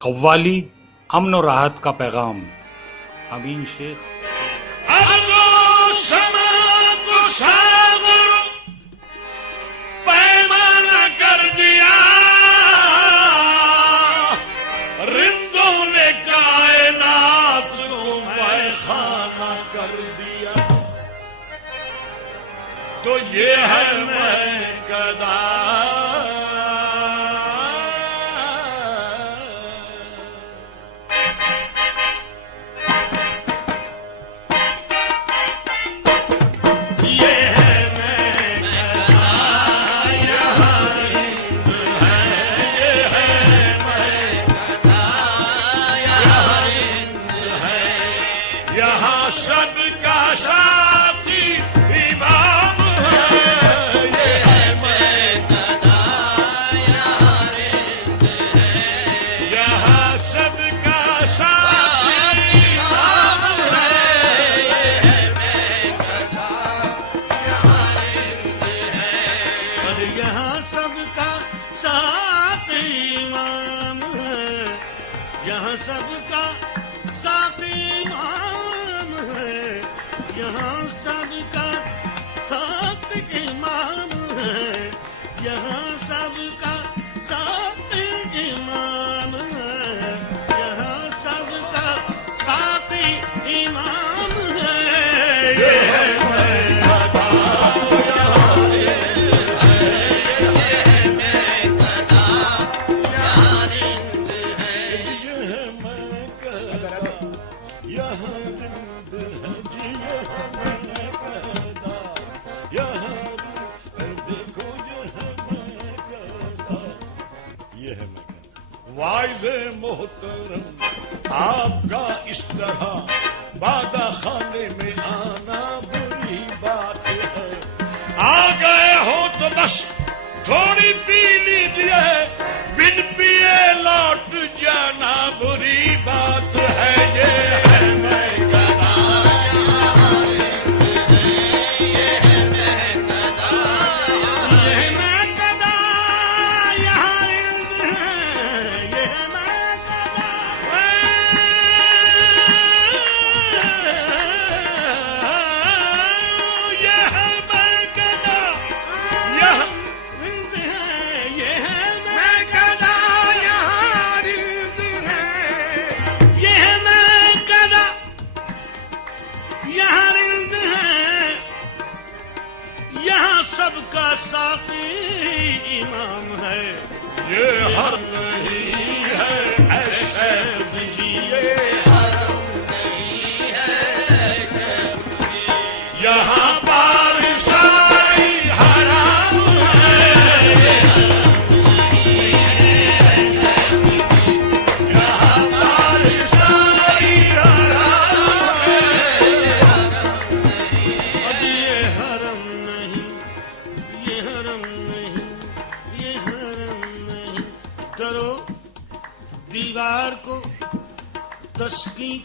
قوالی امن و راحت کا پیغام. امین شیخ. پیمانہ کر دیا رندوں نے کائنات کو میخانہ کر دیا تو یہ ہے میں کدا محترم آپ کا اس طرح بادہ خانے میں آنا بری بات ہے. آ گئے ہو تو بس تھوڑی پی لیجیے بن پیے لوٹ جانا بری بات ہے. یہ ہے میں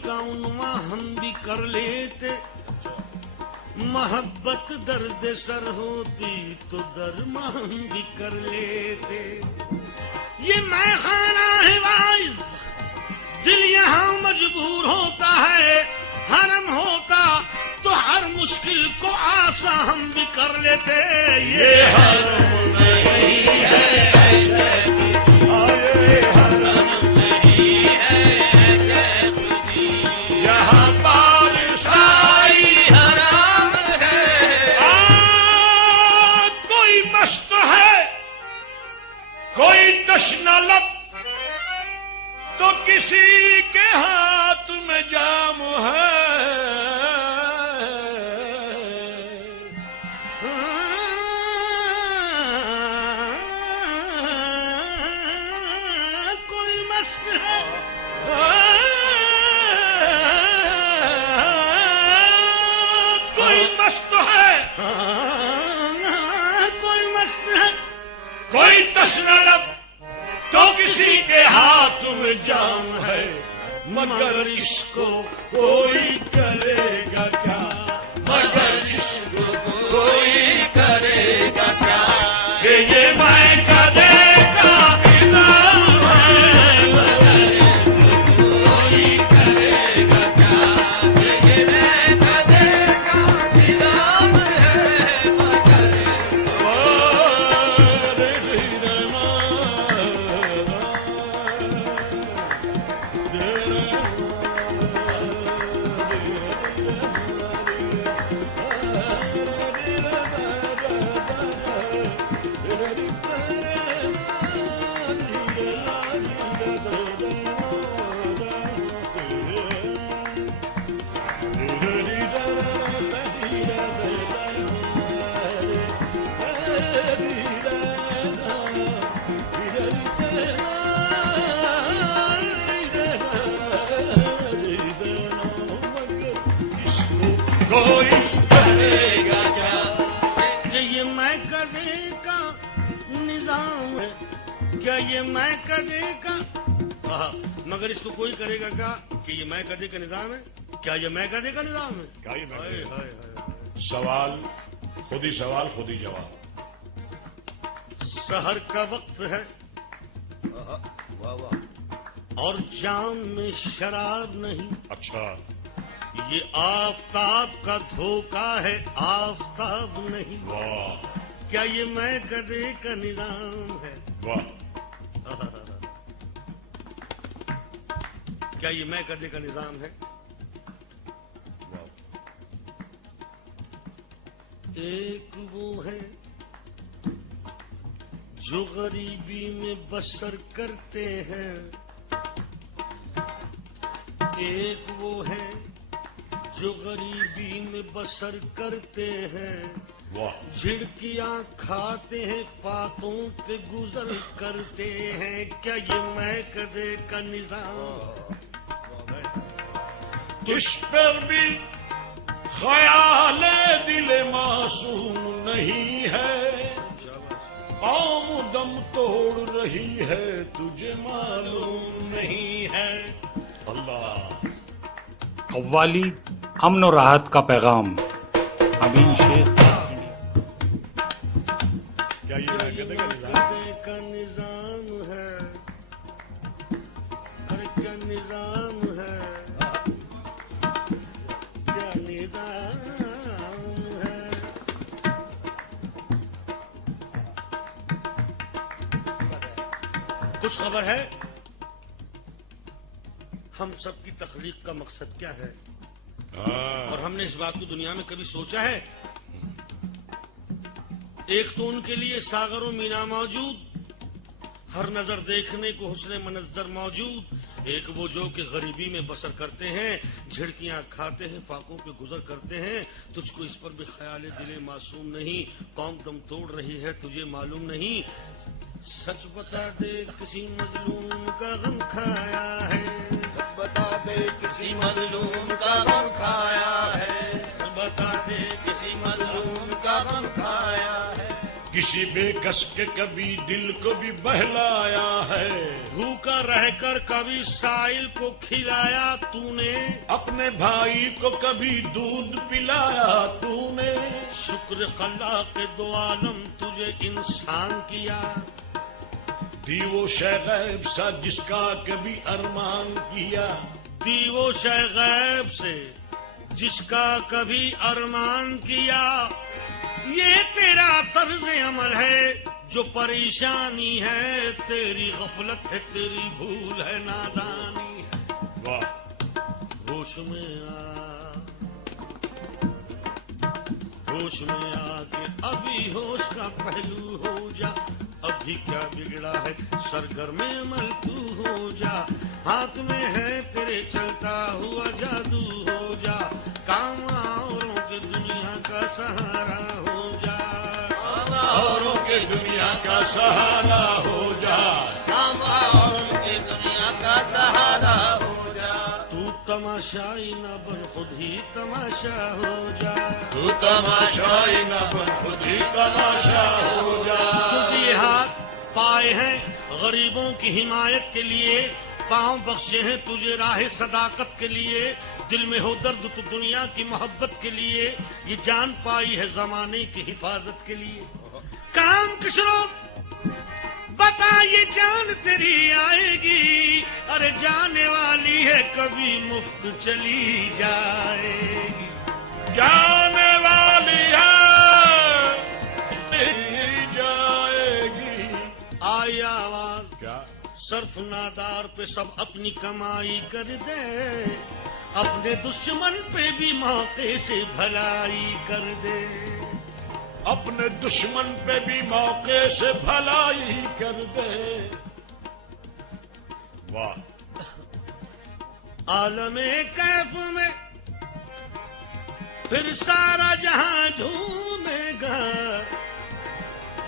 کا عنواں ہم بھی کر لیتے. محبت درد سر ہوتی تو درما ہم بھی کر لیتے. یہ میں خانہ ہے وائز دل یہاں مجبور ہوتا ہے. حرم ہوتا تو ہر مشکل کو آسان ہم بھی کر لیتے. یہ حرم نہیں ہے تشنا لب تو کسی کے ہاتھ میں جام ہے. کوئی مست ہے کوئی مست ہے کوئی مست ہے کوئی تشنا لب تو کسی کے ہاتھ میں جام ہے. مگر اس کو کوئی کرے گا کیا مگر اس کو کوئی کرے گا کیا. یہ میں کدے کا نظام ہے مگر کوئی کرے گا کیا؟ یہ میں کدے کا نظام ہے کیا؟ یہ میں کدے کا مگر اس کو کوئی کرے گا کیا کہ یہ میں کدے کا نظام ہے؟ کیا یہ میں کدے کا نظام ہے؟ سوال خود ہی سوال خود ہی جواب. سحر کا وقت ہے واہ واہ اور جام میں شراب نہیں. اچھا یہ آفتاب کا دھوکہ ہے آفتاب نہیں. واہ کیا یہ میں کدے کا نظام ہے؟ واہ کیا یہ میں کدے کا نظام ہے؟ ایک وہ ہے جو غریبی میں بسر کرتے ہیں. ایک وہ ہے جو غریبی میں بسر کرتے ہیں. واہ جھڑکیاں کھاتے ہیں فاتوں پہ گزر کرتے ہیں. کیا یہ میں کدے کا نظام؟ اس پر بھی خیال دل معصوم نہیں ہے. قوم دم توڑ رہی ہے تجھے معلوم نہیں ہے. اللہ قوالی امن و راحت کا پیغام. امین شیخ. کیا یہ میں کدے کا نظام؟ کدے کا نظام ہے؟ ارے کیا نظام ہے؟ کیا نظام ہے؟ کچھ خبر ہے ہم سب کی تخلیق کا مقصد کیا ہے؟ اور ہم نے اس بات کو دنیا میں کبھی سوچا ہے؟ ایک تو ان کے لیے ساغر و مینا موجود، ہر نظر دیکھنے کو حسن منظر موجود. ایک وہ جو کہ غریبی میں بسر کرتے ہیں، جھڑکیاں کھاتے ہیں فاقوں پہ گزر کرتے ہیں. تجھ کو اس پر بھی خیال دل معصوم نہیں. قوم دم توڑ رہی ہے تجھے معلوم نہیں. سچ بتا دے کسی مظلوم کا غم کھایا ہے. سچ بتا دے کسی مظلوم کا غم کھایا ہے. بتا دے کسی مظلوم کا غم کھایا ہے. کسی بے کس کے کبھی دل کو بھی بہلایا ہے. بھوکا رہ کر کبھی سائل کو کھلایا تو نے. اپنے بھائی کو کبھی دودھ پلایا تو نے. شکر خلاق دو عالم تجھے انسان کیا. دی وہ شے غیب سا جس کا کبھی ارمان کیا. دی وہ شے غیب سے جس کا کبھی ارمان کیا. یہ تیرا طرز عمل ہے جو پریشانی ہے. تیری غفلت ہے تیری بھول ہے نادانی ہے. واہ ہوش میں آ ہوش میں آ کے ابھی ہوش کا پہلو ہو جا. ابھی کیا بگڑا ہے سرگرم عمل تو ہو جا. ہاتھ میں ہے تیرے چلتا ہوا جادو ہو جا. کام اوروں کے دنیا کا سہارا ہو جا. اوروں کے دنیا کا سہارا ہو جا. کام اوروں کے دنیا کا سہارا ہو جا. تو تماشائی نہ بن خود ہی تماشا ہو جا. تو تماشائی نہ بن خود ہی تماشا ہو جا. خود یہ ہاتھ پائے ہیں غریبوں کی حمایت کے لیے. پاؤں بخشے ہیں تجھے راہ صداقت کے لیے. دل میں ہو درد تو دنیا کی محبت کے لیے. یہ جان پائی ہے زمانے کی حفاظت کے لیے. کام کس روز بتا یہ جان تیری آئے گی. ارے جانے والی ہے کبھی مفت چلی جائے گی. جانے والی ہے چلی جائے گی. آئی آواز کیا صرف نادار پہ سب اپنی کمائی کر دے. اپنے دشمن پہ بھی موقع سے بھلائی کر دے. اپنے دشمن پہ بھی موقع سے بھلائی کر دے. واہ عالم کیف میں پھر سارا جہاں جھومے گا.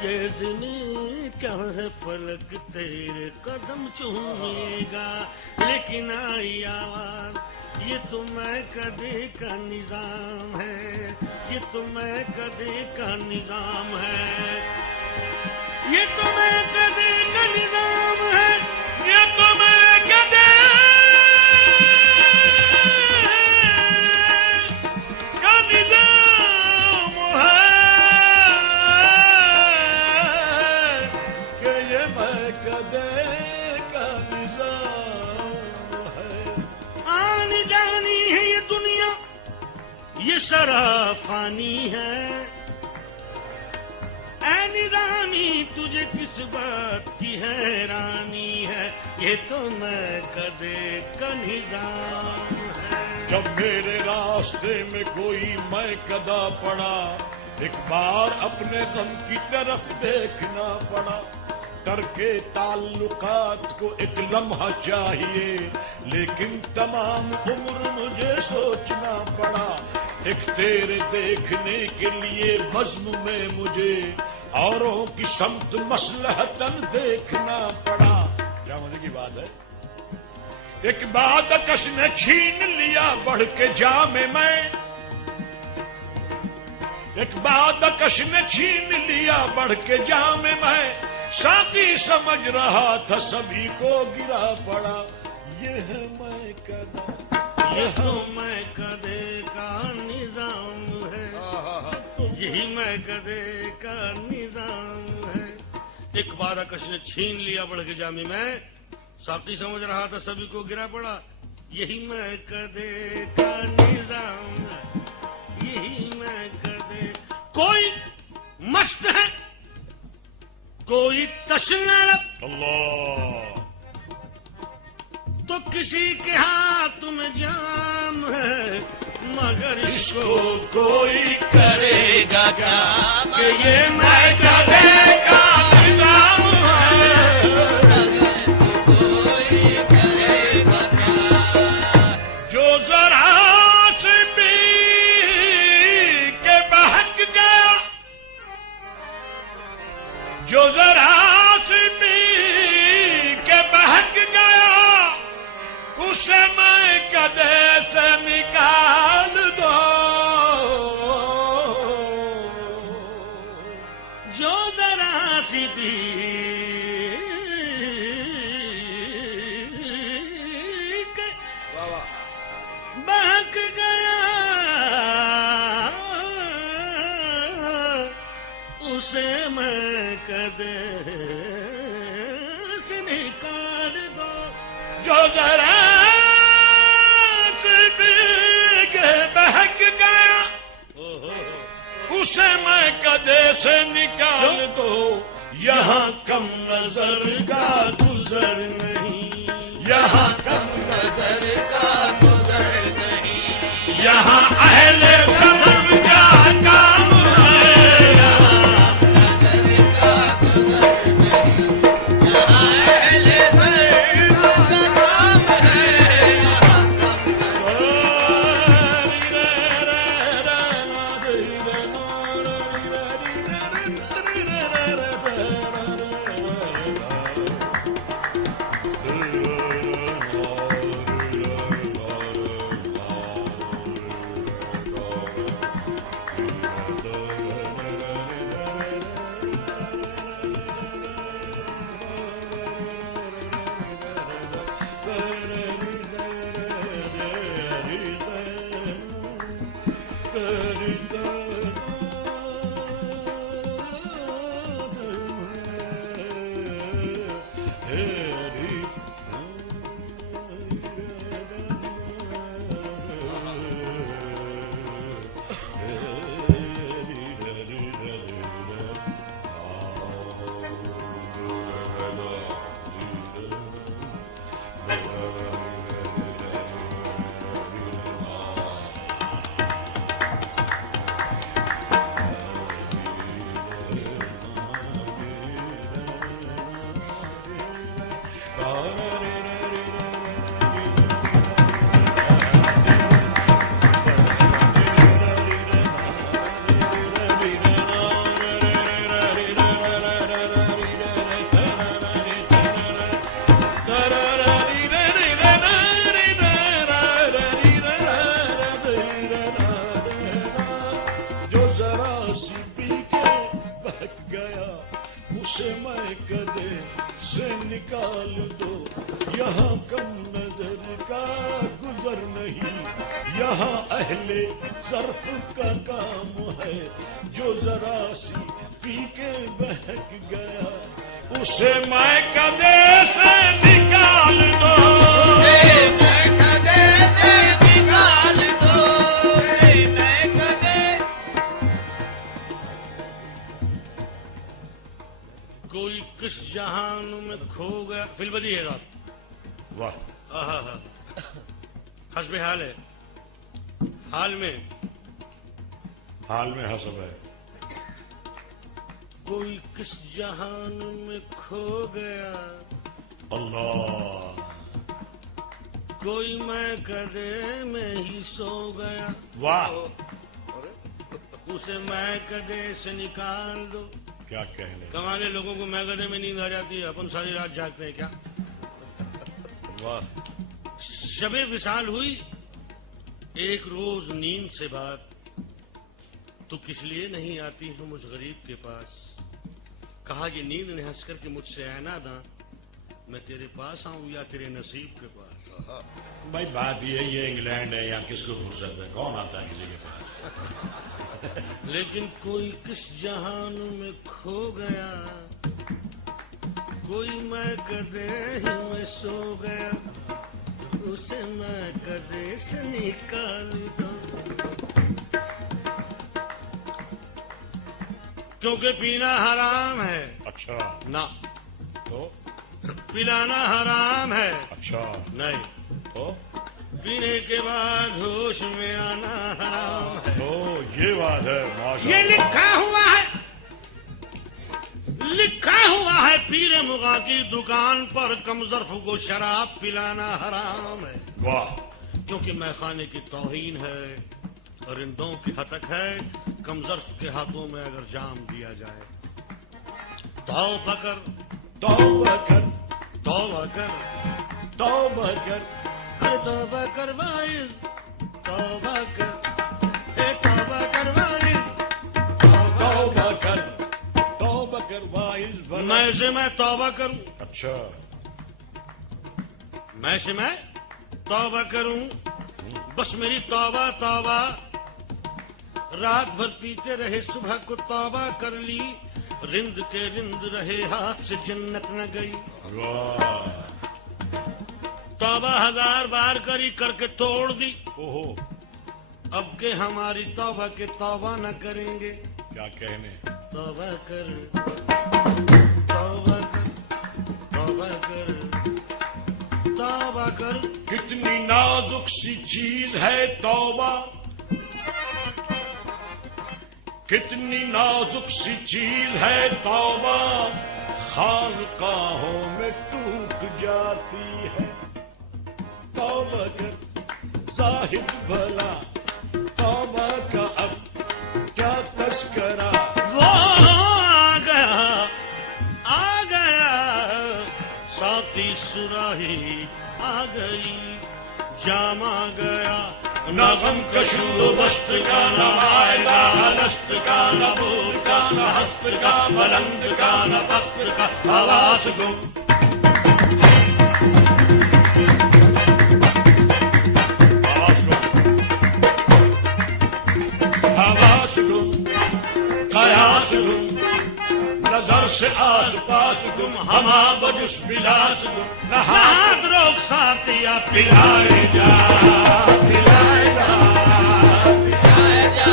یہ زمین کیا ہے فلک تیرے قدم چومے گا. لیکن آئی آواز یہ تو میں کدے کا نظام ہے، یہ تو میں کدے کا نظام ہے، یہ تو میں کدے کا نظام ہے، یہ تو میں کدے کا نظام ہے کہ یہ میں کدے کا نظام ہے. آنی جانی ہے یہ دنیا، یہ سرا فانی ہے. اے نظامی تجھے کس بات کی حیرانی ہے، یہ تو میں کدے کا نظام ہے. جب میرے راستے میں کوئی میں کدا پڑا، ایک بار اپنے غم کی طرف دیکھنا پڑا. ترک تعلقات کو ایک لمحہ چاہیے، لیکن تمام عمر مجھے سوچنا پڑا. ایک تیرے دیکھنے کے لیے بزم میں مجھے اوروں کی سمت مصلحتاً دیکھنا پڑا. کیا مزے کی بات ہے. ایک بادکش نے چھین لیا بڑھ کے جام میں، ایک بادکش نے چھین لیا بڑھ کے جام میں. ساقی سمجھ رہا تھا سبھی کو گرا پڑا. یہ ہے میں کدا، یہ تو میں کدے کا نظام ہے، یہی میں کدے کا نظام ہے. ایک بادکش نے چھین لیا بڑھ کے جامی میں، ساقی سمجھ رہا تھا سبھی کو گرا پڑا. یہی میں کدے کا نظام ہے، یہی میں کدے. کوئی مست ہے، کوئی تشنہ اللہ تو کسی کے ہاتھ میں جام ہے، مگر اس کو کوئی کرے گا کیا کہ یہ میں کدے کا نظام ہے. جو ذرا سے پی کے بہک گیا، جو ذرا سے پی کے بہک گیا، اسے میں کدے سے نکال دو. جو ذرا سی بھی بہک گیا، اسے میں کدے سے نکال دو. جو ذرا سے بھیگ بہک گیا، اسے میں کدے سے نکال دو. یہاں کم نظر کا گزر نہیں، یہاں کم نظر کا گزر نہیں، یہاں اہل سبب کا کام ہے. یہاں کم نظر کا گزر نہیں، یہاں اہل صرف کا کام ہے، جو ذرا سی پی کے بہک گیا اسے میں کدے سے نکال دو، کوئی کس جہان میں کھو گیا، فی البدی ہے ذات، واہ حسب حال ہے، حال میں حسب ہے، کوئی کس جہان میں کھو گیا، اللہ کوئی میں کدے میں ہی سو گیا، واہ اسے میں کدے سے نکال دو۔ کیا کہنے، کمانے لوگوں کو میں گدے میں نیند آ جاتی ہے، اپن ساری رات جاگتے ہیں کیا؟ واہ شب وصال ہوئی ایک روز نیند سے بات، تو کس لیے نہیں آتی ہوں مجھ غریب کے پاس، کہا یہ نیند نے ہنس کر کے مجھ سے اے ناداں، میں تیرے پاس آؤں یا تیرے نصیب کے پاس؟ بھائی بات یہ انگلینڈ ہے، یا کس کو فرصت ہے، کون آتا ہے کسی کے پاس؟ لیکن کوئی کس جہان میں کھو گیا، کوئی میں کدے ہی میں سو گیا، اسے میں کدے سے نکال دوں، کیونکہ پینا حرام ہے، اچھا نہ تو، پلانا حرام ہے، اچھا نہیں تو، پینے کے بعد ہوش میں آنا حرام ہے، تو یہ بات ہے، ماشاء یہ اللہ۔ لکھا ہوا ہے پیر مغاں کی دکان پر، کم ظرف کو شراب پلانا حرام ہے، واہ کیونکہ میخانے کی توہین ہے، رندوں کی ہتک ہے، کم ظرف کے ہاتھوں میں اگر جام دیا جائے، توبہ کر توبہ کر توبہ کر توبہ کر توبہ کر وائز، توبہ کر توبہ کر وائز، توبہ کر توبہ کر وائز بنا۔ میں سے میں توبہ کروں، اچھا میں سے میں توبہ کروں، بس میری توبہ توبہ، رات بھر پیتے رہے صبح کو توبہ کر لی، رند کے رند رہے ہاتھ سے جنت نہ گئی، واہ توبہ 1000 بار کری کر کے توڑ دی، اوہو اب کہ ہماری توبہ کے توبہ نہ کریں گے، کیا کہنے، توبہ کر توبہ کر توبہ کر توبہ کر، کتنی نازک سی چیز ہے توبہ، کتنی نازک سی چیز ہے توبہ، خانقاہوں میں ٹوٹ جاتی ہے، توبہ کر زاہد بھلا، توبہ کا اب کیا تذکرہ، وہ آ گیا ساتھی سراہی آ گئی، جام آ گیا، نہ غم کشور بست کا، نہ مائدہ نست کا، نہ بور کا، نہ ہست کا، بلند کا، نہ پست کا، آواز کو قیاس گم، نظر سے آس پاس گم، ہما بجس بلاس گم، نہ ہاتھ روک ساتھیا پلائے جا پلائے جا پلائے جا،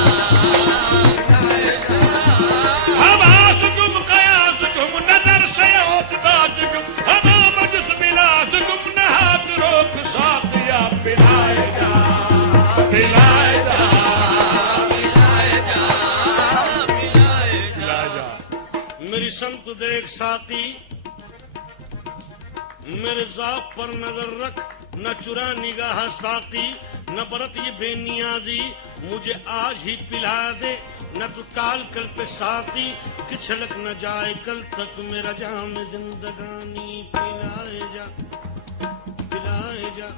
حواس گم قیاس گم، نظر سے آس پاس گم، ہما بجس بلاس گم، نہ ہاتھ روک ساتھیا پلائے جا پلائے جا، میری سمت دیکھ ساقی، میرے ذوق پر نظر رکھ، نہ چرا نگاہ ساقی، نہ برت یہ بے نیازی، مجھے آج ہی پلا دے، نہ تو ٹال کل پہ ساقی، کہ چھلک نہ جائے کل تک میرا جام زندگانی، پلائے جا پلائے جا،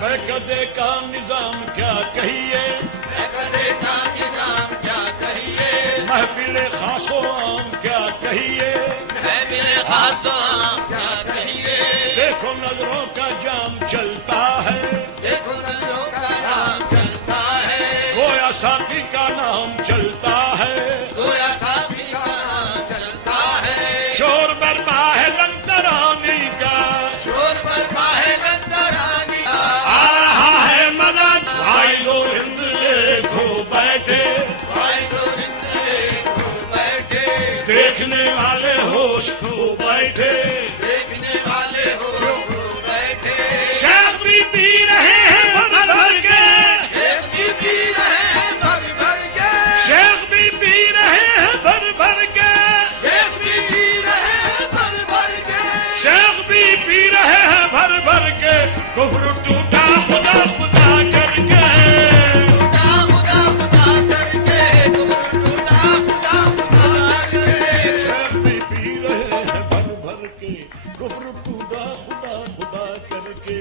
میں کدے کا نظام کیا کہیے، میں کدے کا نظام کیا کہیے، محفل خاص و عام کیا کہیے، محفل خاص و عام کیا کہیے، دیکھو دیکھو نظروں کا جام چلتا ہے، دیکھو نظروں کا نام چلتا ہے، گویا ساقی کا نام چلتا ہے، گویا ساقی کا نام چلتا ہے، شور برپا ہے رنگ ترانی کا، شور برپا ہے نندرانی کا، آ رہا ہے مدد، بھائی لو ہند دیکھو بیٹھے، بھائی جو رندے کو بیٹھے، دیکھنے والے ہوش کھو بیٹھے، دیکھنے والے ہو کو بیٹھے، شیخ بھی پی رہے ہیں بھر بھر کے، ایک بھی پی رہے ہیں بھر بھر کے، شیخ بھی پی رہے ہیں بھر بھر کے، ایک بھی پی رہے ہیں بھر بھر کے، شیخ بھی پی رہے ہیں بھر بھر کے، کفر ٹوٹا خدا خدا کر کے، خدا خدا خدا کر کے، ٹوٹا خدا خدا کر کے، شیخ بھی پی رہے ہیں بھر بھر کے، کفر ٹوٹا خدا خدا کر کے،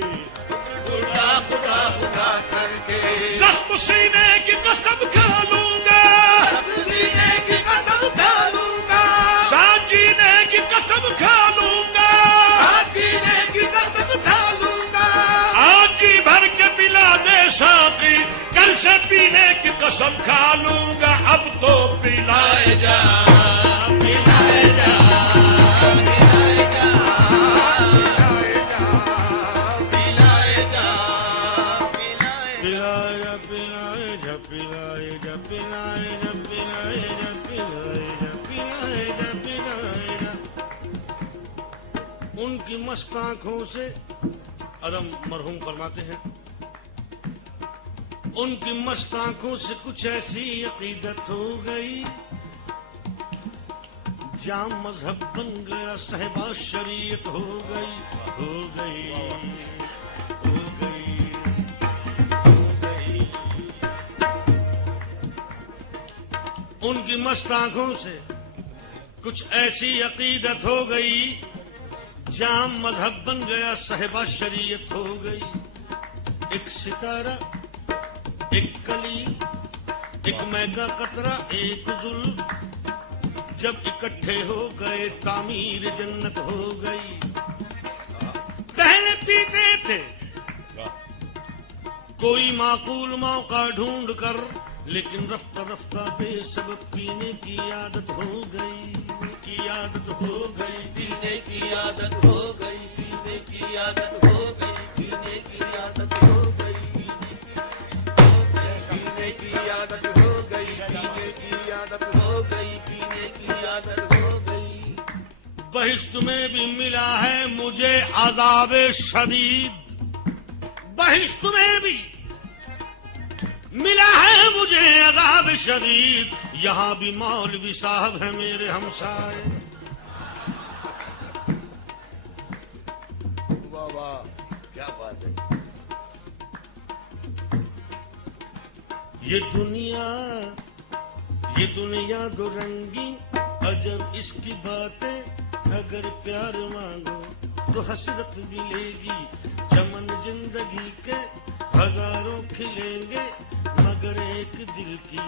ٹوٹا خدا خدا کر کے، زخم سینے کی قسم کھا لوں گا، سینے کی قسم کھا لوں گا، ساتھ جینے کی قسم کھا لوں گا، سینے کی قسم کھا لوں گا، آج جی بھر کے پلا دے ساقی، کل سے پینے کی قسم کھا لوں گا، اب تو پلائے جا، پلائے جا، پلائے جا، پلائے جا، پلائے جا، پلائے جا، پلائے جا پلائے جا پلائے جا پلائے جا پلائے جا پلائے جا پلائے جا، ان کی مست آنکھوں سے عدم مرحوم فرماتے ہیں، ان کی مست آنکھوں سے کچھ ایسی عقیدت ہو گئی، جام مذہب بن گیا، صحبہ شریعت ہو گئی، ہو گئی، ہو گئی، ہو گئی۔ ان کی مست آنکھوں سے کچھ ایسی عقیدت ہو گئی، جام مذہب بن گیا، صحبہ شریعت ہو گئی، ایک ستارہ، ایک کلی، ایک مے کا قطرہ، ایک زلف، جب اکٹھے ہو گئے تعمیر جنت ہو گئی۔ پہلے پیتے تھے کوئی معقول موقع ڈھونڈ کر، لیکن رفتہ رفتہ بے سبب پینے کی عادت ہو گئی، کی عادت ہو گئی، پینے کی عادت ہو گئی، پینے کی عادت ہو گئی، پینے کی عادت ہو گئی، پینے کی عادت ہو گئی، پینے کی عادت ہو گئی، پینے کی عادت ہو گئی۔ بہشت میں بھی ملا ہے مجھے عذاب شدید، بہشت میں بھی ملا ہے مجھے عذاب شدید، یہاں بھی مولوی صاحب ہیں میرے ہمسائے، واہ واہ، کیا بات ہے۔ یہ دنیا دو رنگی، عجب اس کی باتیں، اگر پیار مانگو تو حسرت ملے گی، چمن زندگی کے ہزاروں کھلیں گے، مگر ایک دل کی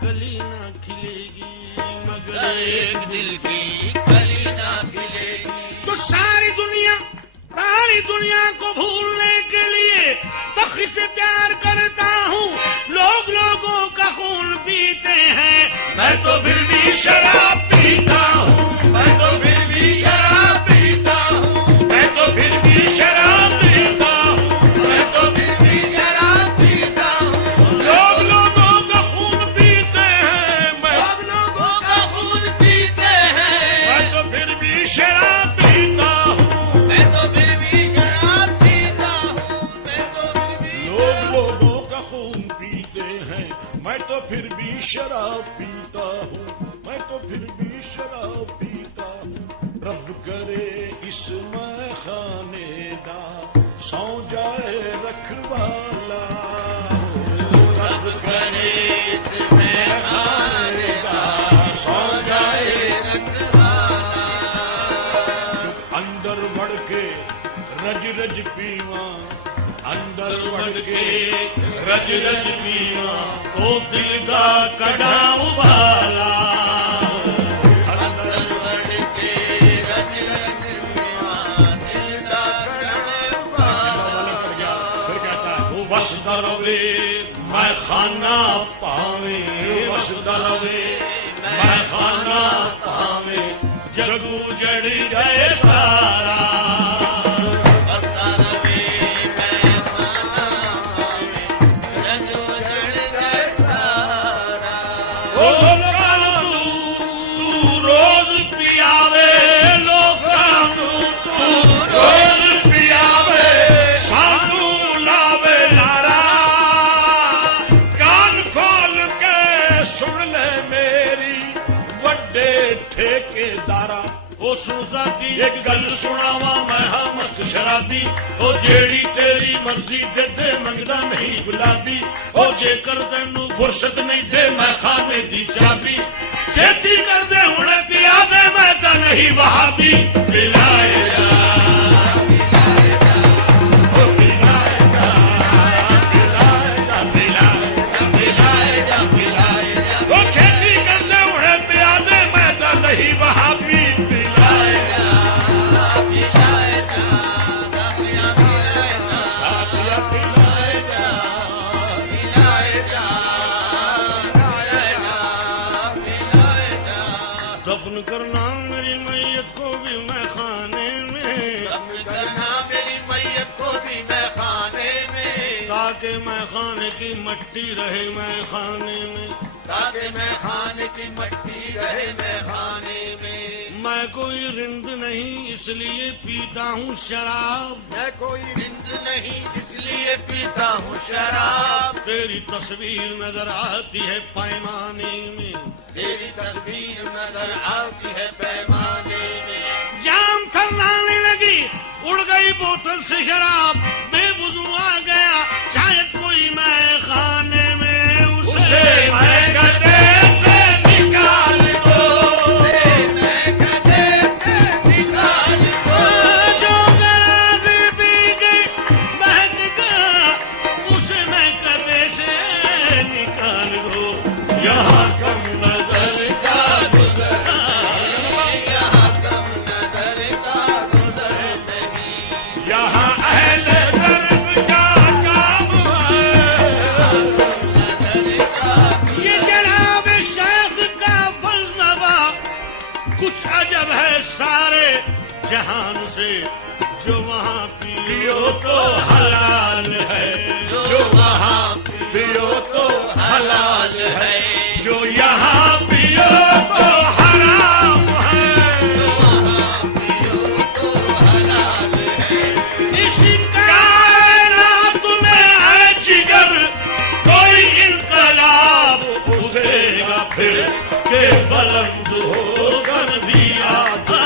کلی نہ کھلے گی، مگر ایک دل کی کلی نہ کھلے گی، تو ساری دنیا کو بھولنے کے لیے بخش سے پیار کرتا ہوں، لوگ لوگوں کا خون پیتے ہیں، میں تو پھر بھی شراب پیتا ہوں، میں تو پھر بھی شراب پیتا ہوں، میں تو پھر بھی شراب پیتا ہوں، میں تو پھر بھی شراب پیتا ہوں، لوگ لوگوں کا خون پیتے ہیں، لوگ لوگوں کا خون پیتے ہیں، میں تو پھر بھی شراب پیتا ہوں، میں تو پھر بھی شراب پیتا ہوں، میں تو پھر بھی لوگ لوگوں کا خون پیتے ہیں، میں تو پھر بھی شراب پیتا ہوں، میں تو پھر بھی شراب پیتا ہوں، رب کرے اس میں خانے دا سو جائے رکھوالا، رب کرے اس میں خانے کا سو جائے رکھوالا، اندر بڑھ کے رج رج پیواں، اندر بڑھ کے رج رج پیواں، او دل دا کڑا ابالا، اندر بڑھ کے رج رج پیواں، دل کا کڑا وسدا رہے میں خانہ پاویں وسدا رہے میں خانہ پاویں جگو جڑی جائے سارا ایک گل سناوا میں ہاں مست شرابی او جیڑی تیری مرضی دے دے منگدا نہیں گلابی او جے کر تینو فرصت نہیں دے میں خانے دی چابی چھتی کر دے ہن پیا دے میں تا نہیں وہابی پلائے جا دفن کرنا میری میت کو بھی میں خانے میں دفن کرنا میری میت کو بھی میں خانے میں تاکہ میں خانے کی مٹی رہے میں خانے میں تاکہ میں خانے کی مٹی رہے میں خانے میں میں کوئی رند نہیں اس لیے پیتا ہوں شراب میں کوئی رند نہیں اس لیے پیتا ہوں شراب تیری تصویر نظر آتی ہے پیمانے میں تیری تصویر نظر آتی ہے پیمانے میں جام تھرلانے لگی اڑ گئی بوتل سے شراب بے وضو آ گیا شاید کوئی میں خانے میں اسے میں گدے سے نکال دو میں گدے سے نکال دو جو گلاس پی گئی بہک گیا اسے میں گدے سے نکال دو یہاں کم نظر کا گزرا یہاں کم نظر کا گزر نہیں یہاں اہل درب کا کام ہے یہ جناب شیخ کا فلسفہ کچھ عجب ہے سارے جہان سے جو وہاں پیو تو حلال ہے جو وہاں پیو تو حلال ہے جو یہاں پیو تو حرام ہے اسی کائنات میں ہے جگر کوئی انقلاب ابھرے گا پھر کہ بلند ہو کر بھی آتا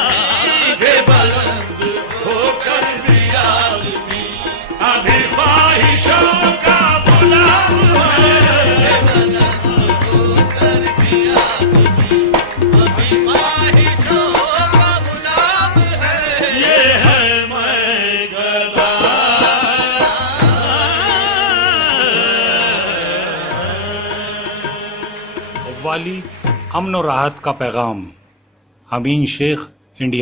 کہ بلند ہو کر بھی آدمی ابھی خواہشوں کا غلام ہے یہ ہے میں گدا قوالی امن و راحت کا پیغام امین شیخ انڈیا